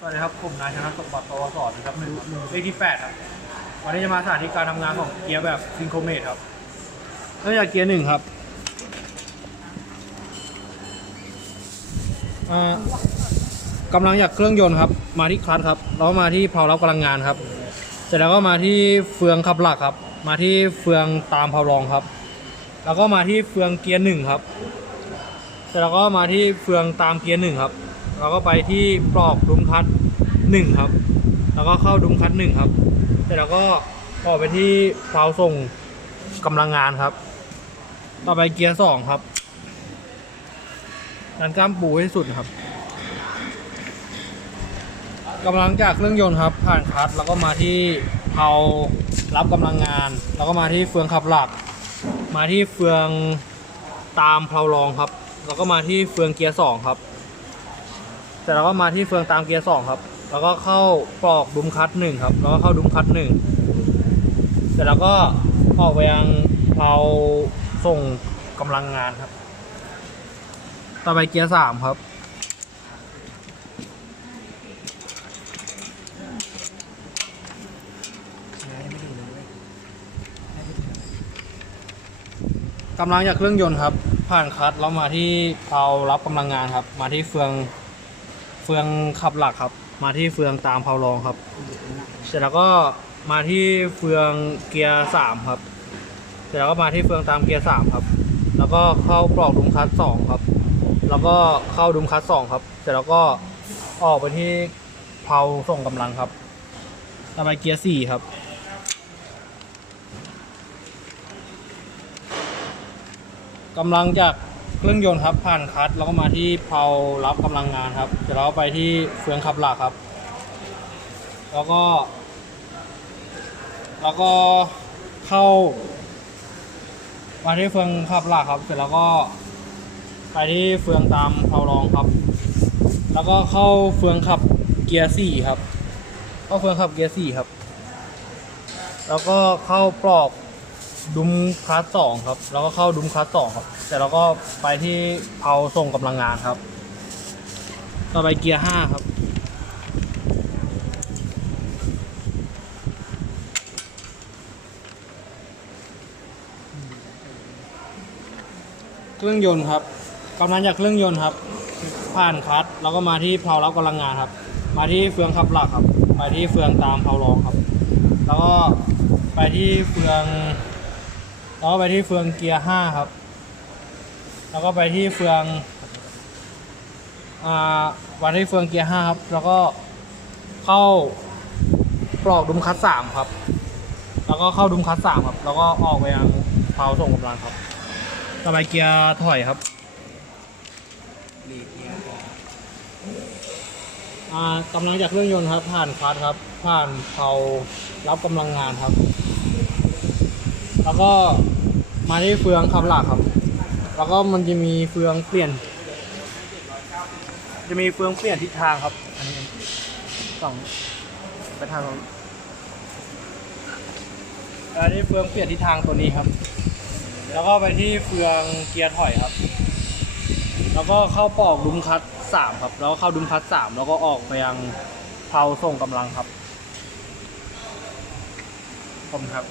สวัสดีครับผมนายชนะสมบัติปวสนะครับหนึ่งเลขที่แปดครับ วันนี้จะมาสาธิตการทำงานของเกียร์แบบซิงโครเมตครับเริ่มจากเกียร์หนึ่งครับอ่ากำลังจากเครื่องยนต์ครับ มาที่คลัตช์ครับ แล้วมาที่เพลารับพลังงานครับ เสร็จแล้วก็มาที่เฟืองขับหลักครับ มาที่เฟืองตามเพลารองครับ แล้วก็มาที่เฟืองเกียร์หนึ่งครับ เสร็จแล้วก็มาที่เฟืองตามเกียร์หนึ่งครับ แล้วก็ไปที่ปลอกดุมคัดหนึ่งครับ แล้วก็เข้าดุมคัดหนึ่งครับเสร็จแล้วก็ออกไปที่เพลาส่งกำลังงานครับ ต่อไปเกียร์สองครับดันกล้ามปูให้สุดครับกำลังจากเครื่องยนต์ครับ ผ่านคลัตช์แล้วก็มาที่เพลารับกำลังงาน แล้วก็มาที่เฟืองขับหลัก มาที่เฟืองตามเพลารองครับ แล้วก็มาที่เฟืองเกียร์สองครับ เสร็จแล้วก็มาที่เฟืองตามเกียร์สองครับ แล้วก็เข้าปลอกดุมคัดหนึ่งครับ แล้วก็เข้าดุมคัดหนึ่งเสร็จแล้วก็ออกไปยังเพลาส่งกำลังงานครับ ต่อไปเกียร์สามครับ กำลังจากเครื่องยนต์ครับ ผ่านคัตแล้วมาที่เพลารับกำลังงานครับ มาที่เฟือง ฟืองขับหลักครับ มาที่เฟืองตามเพลารองครับ เสร็จแล้วก็มาที่เฟืองเกียร์สามครับ เสร็จแล้วก็มาที่เฟืองตามเกียร์สามครับ แล้วก็เข้าปลอกดุมคัสสองครับ แล้วก็เข้าดุมคัสสองครับ เสร็จแล้วก็ออกไปที่เพลาส่งกำลังครับต่อไปเกียร์สี่ครับกำลังจาก เครื่องยนต์ครับผ่านคลัตช์แล้วก็มาที่เพลารับกำลังงานครับเสร็จแล้วไปที่เฟืองขับหลักครับ แล้วก็ แล้วก็เข้า มาที่เฟืองขับหลักครับ เสร็จแล้วก็ไปที่เฟืองตามเพลารองครับ แล้วก็เข้าเฟืองขับเกียร์สี่ครับเข้าเฟืองขับเกียร์สี่ครับ แล้วก็เข้าปลอก ดุมคลาสสองครับ แล้วก็เข้าดุมคลาสสองครับเสร็จแล้วก็ไปที่เพาส่งกำลังงานครับ ต่อไปเกียร์ห้าครับ เครื่องยนต์ครับกำลังจากเครื่องยนต์ครับ ผ่านคลัตช์แล้วก็มาที่เพลารับกำลังงานครับ มาที่เฟืองขับหลักครับ ไปที่เฟืองตามเพลารองครับ แล้วก็ไปที่เฟือง แล้วก็ไปที่เฟืองเกียร์ห้าครับ แล้วก็ไปที่เฟืองอ่าวันที่เฟืองเกียร์ห้าครับ แล้วก็เข้าปลอกดุมคัสสามครับ แล้วก็เข้าดุมคัสสามครับ แล้วก็ออกไปยังเพลาส่งกำลังครับต่อไปเกียร์ถอยครับกำลังจากเครื่องยนต์ครับ ผ่านคลัตช์ครับ ผ่านเพลารับกำลังงานครับ แล้วก็มาที่เฟืองขับหลักครับ แล้วก็มันจะมีเฟืองเปลี่ยน จะมีเฟืองเปลี่ยนทิศทางครับ อันนี้สองไปทางนู้นอันนี้เฟืองเปลี่ยนทิศทางตัวนี้ครับ แล้วก็ไปที่เฟืองเกียร์ถอยครับ แล้วก็เข้าปอกดุมคัสสามครับ แล้วก็เข้าดุมคัสสามแล้วก็ออกไปยังเพลาส่งกำลังครับขอบคุณครับ